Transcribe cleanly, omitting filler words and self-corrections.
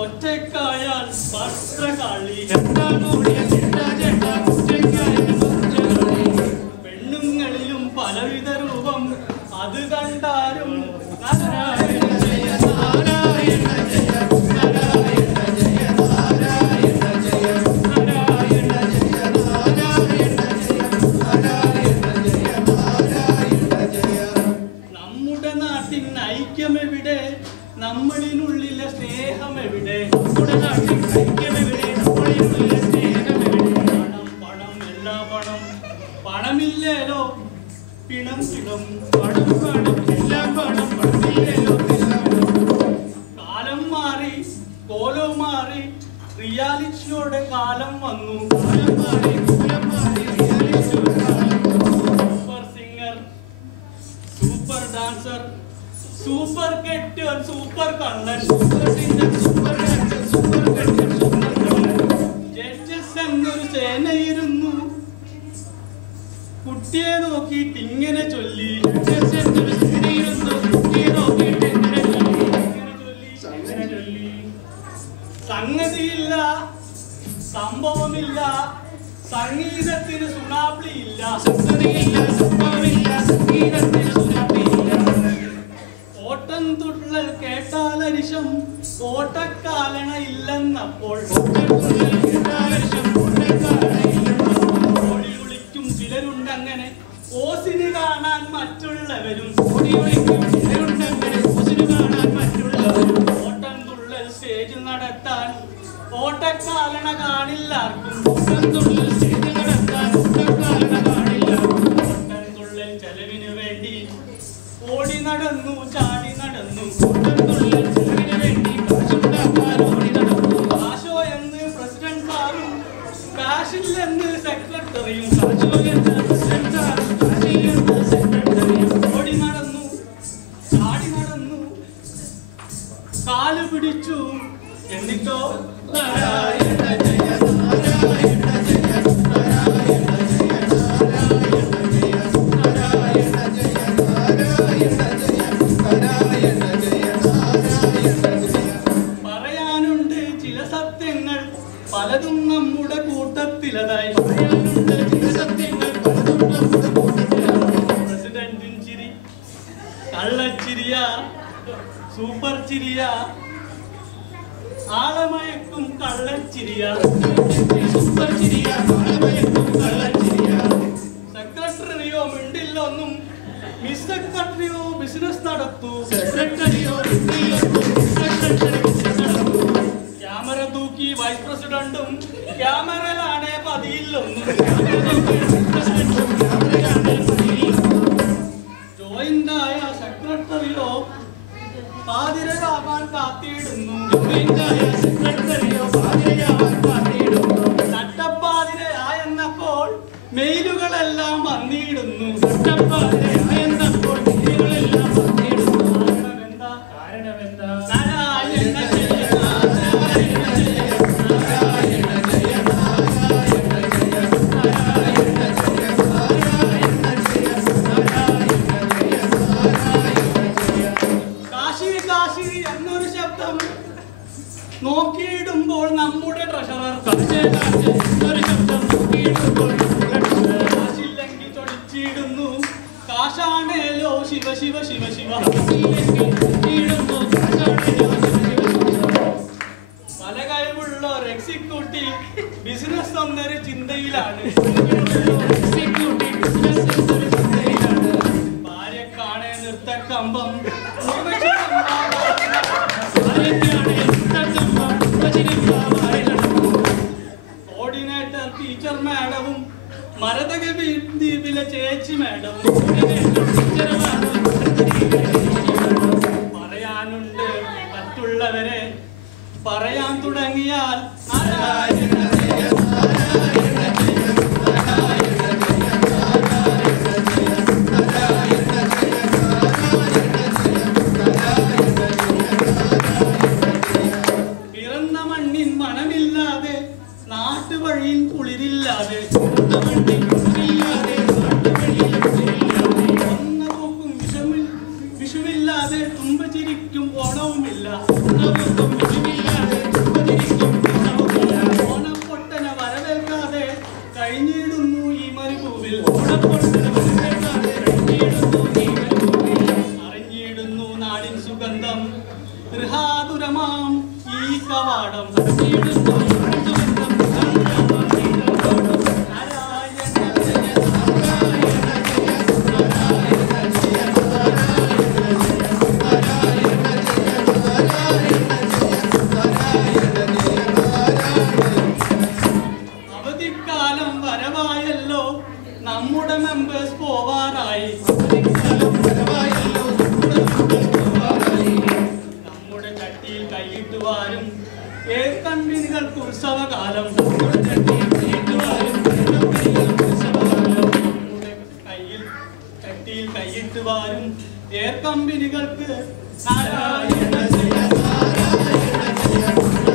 ഒറ്റക്കായാൽ ഭദ്രകാളി പെണ്ണുങ്ങളിലും പലവിധ രൂപം അത് കണ്ടാലും നാരായണ ജയ നാരായണ ജയ നാരായണ ജയ നാരായണ ജയ നാരായണ ജയ നാരായണ ജയ നാരായണ ജയ നാരായണ ജയ. നമ്മുടെ നാട്ടിൻ ഐക്യമെവിടെ? നമ്മളിനുള്ളിലെ സ്നേഹമെവിടെ? നമ്മുടെ നാട്ടിൻ ഐക്യമെവിടെ? നമ്മളിനുള്ളിലെ സ്നേഹമെവിടെ? പണം പണം എല്ലാ പണം പണമില്ലേലോ പിണം പിണം പണം പണം എല്ലാം പണം പണമില്ലേലോ എല്ലാം. കാലം മാറി കോലം മാറി റിയാലിറ്റിയോടെ കാലം വന്നു. കാലം മാറി കോലം മാറി റിയാലിറ്റിയോടെ കാലം വന്നു. Super singer, super dancer, super കെട്ടർ, super Kannan, super singer, super dancer, super കെട്ടർ, സൂപ്പർ കണ്ണൻ. ജഡ്ജസ് എന്നൊരു സേനയിരുന്നു കുട്ടിയെ നോക്കിയിട്ട് ഇങ്ങനെ ചൊല്ലി. ജഡ്ജസ് എന്നൊരു സേനയിരുന്നു കുട്ടിയെ നോക്കിയിട്ട് ഇങ്ങനെ ചൊല്ലി, ഇങ്ങനെ ചൊല്ലി, ഇങ്ങനെ ചൊല്ലി. സംഗതിയില്ല, സംഭവമില്ല, സംഗീതത്തിന് സുനാപ്ലിയില്ല. സംഗതിയില്ല, സംഭവമില്ല, സംഗീതത്തിന് സുനാപ്ലിയില്ല. ഓട്ടം തുള്ളൽ കേട്ടാലരിശം ഓട്ടക്കാലണ ഇല്ലെന്നപ്പോൾ. ഓടി വിളിക്കും ചിലരുണ്ടങ്ങനെ ഓസിന് കാണാൻ മറ്റുള്ളവരും. ഓടി വിളിക്കും ചിലരുണ്ടങ്ങനെ ഓസിന് കാണാൻ മറ്റുള്ളവരും. ഓട്ടം തുള്ളൽ സ്റ്റേജ് നടത്താൻ ഓട്ടക്കാലണ കാണില്ലാർക്കും. ഓട്ടം തുള്ളൽ സ്റ്റേജ് നടത്താൻ ഓട്ടക്കാലണ കാണില്ല. ഓട്ടം തുള്ളൽ ചെലവിന് വേണ്ടി ഓടി നടന്നു, ചാടി നടന്നു. ഓട്ടം തുള്ളൽ ചെലവിന് വേണ്ടി കാശുണ്ടാക്കാൻ ഓടി നടന്നു. കാശോ എന്ന് പ്രസിഡന്റ് സാറും കാശില്ലെന്ന് സെക്രട്ടറിയും. കാശോ എന്ന് പ്രസിഡന്റ് സാറും കാശില്ലെന്ന് സെക്രട്ടറിയും. ഓടി നടന്നു, ചാടി നടന്നു, കാല് പിടിച്ചു. എന്നിട്ടോ നാരായണ ജയ നാരായണ ജയ നാരായണ ജയ നാരായണ ജയ നാരായണ ജയ നാരായണ ജയ നാരായണ ജയ നാരായണ ജയ. പറയാനുണ്ട് ചില സത്യങ്ങൾ പലതും നമ്മുടെ കൂട്ടത്തിലതായി. പറയാനുണ്ട് ചില സത്യങ്ങൾ പലതും നമ്മുടെ കൂട്ടത്തിലതായി. പ്രസിഡന്റിൻ ചിരി കള്ളച്ചിരിയ, സൂപ്പർ ചിരിയ, ആളമയക്കും കള്ളച്ചിരിയ. സൂപ്പർ ചിരിയ, ആളമയക്കും കള്ളച്ചിരിയ. സെക്രട്ടറിയോ മിണ്ടില്ലൊന്നും, മിസ് സെക്രട്ടറിയോ ബിസിനസ് നടത്തൂ. സെക്രട്ടറിയോ മിണ്ടില്ലൊന്നും, മിസ് സെക്രട്ടറി ബിസിനസ് നടത്തൂ. ക്യാമറ തൂക്കി വൈസ് പ്രസിഡന്റും ക്യാമറയിലാണേ പതിയില്ലൊന്നും. ജോയിന്റായ സെക്രട്ടറിയോ പാതിരയാവാൻ കാത്തിടുന്നു. സെക്രട്ടറിയോ പാതിരയാവാൻ കാത്തിടുന്നു. നട്ടപ്പാതിരയായെന്നപ്പോൾ മെയിലുകളെല്ലാം വന്നിടുന്നു. നട്ടപ്പാതിരയായെന്നപ്പോൾ മെയിലുകളെല്ലാം വന്നിടുന്നു. കാരണമെന്താ? നാരായണ ജയ നാരായണ ജയ നാരായണ ജയ നാരായണ ജയ നാരായണ ജയ നാരായണ ജയ നാരായണ ജയ നാരായണ ജയ. കാശി കാശി എന്നൊരു ശബ്ദം നോക്കിയിടുമ്പോൾ നമ്മുടെ ട്രഷറർ. എന്നൊരു ശബ്ദം നോക്കിയിടുമ്പോൾ കാശില്ലെങ്കിൽ ചൊടിച്ചിടുന്നു. കാശാണേലോ ശിവ ശിവ ശിവ ശിവ. പല കഴിവുള്ളൊരു എക്സിക്യൂട്ടീവ് ബിസിനസ് എന്നൊരു ചിന്തയിലാണ്. ഭാര്യക്കാണേ നൃത്തക്കമ്പം, കോർഡിനേറ്റർ ടീച്ചർ മാഡവും മരതക ദ്വീപിലെ ചേച്ചി മാഡവും. പറയാനുണ്ട് മറ്റുള്ളവരെ പറയാൻ തുടങ്ങിയാൽ നാരായണ ജയ നാരായണ ജയ നാരായണ ജയ നാരായണ ജയ നാരായണ ജയ നാരായണ ജയ നാരായണ ജയ നാരായണ ജയ. പിറന്ന മണ്ണിൻ മണമില്ലാതെ നാട്ടുവഴിയിൽ കുളിരില്ലാതെ. വിഷുവില്ലാതെ തുമ്പ ചിരിക്കും ഓണവുമില്ല. ഓണപ്പൊട്ടനെ വരവേൽക്കാതെ കഴിഞ്ഞിടുന്നു ഈ മരുഭൂവിൽ. അറിഞ്ഞിടുന്നു നാടിൻ സുഗന്ധം ഗൃഹാതുരമാം ഈ കവാടം. അവധിക്കാലം വരവായല്ലോ, നമ്മുടെ മെമ്പേഴ്സ് പോവാറായി. നമ്മുടെ ചട്ടിയിൽ കൈയിട്ട് വാരും എയർ കമ്പനികൾക്ക് ഉത്സവകാലം. ചട്ടിയിൽ കൈയിട്ട് വാരും എയർ കമ്പനികൾക്ക് നാരായണ ജയ നാരായണ ജയ.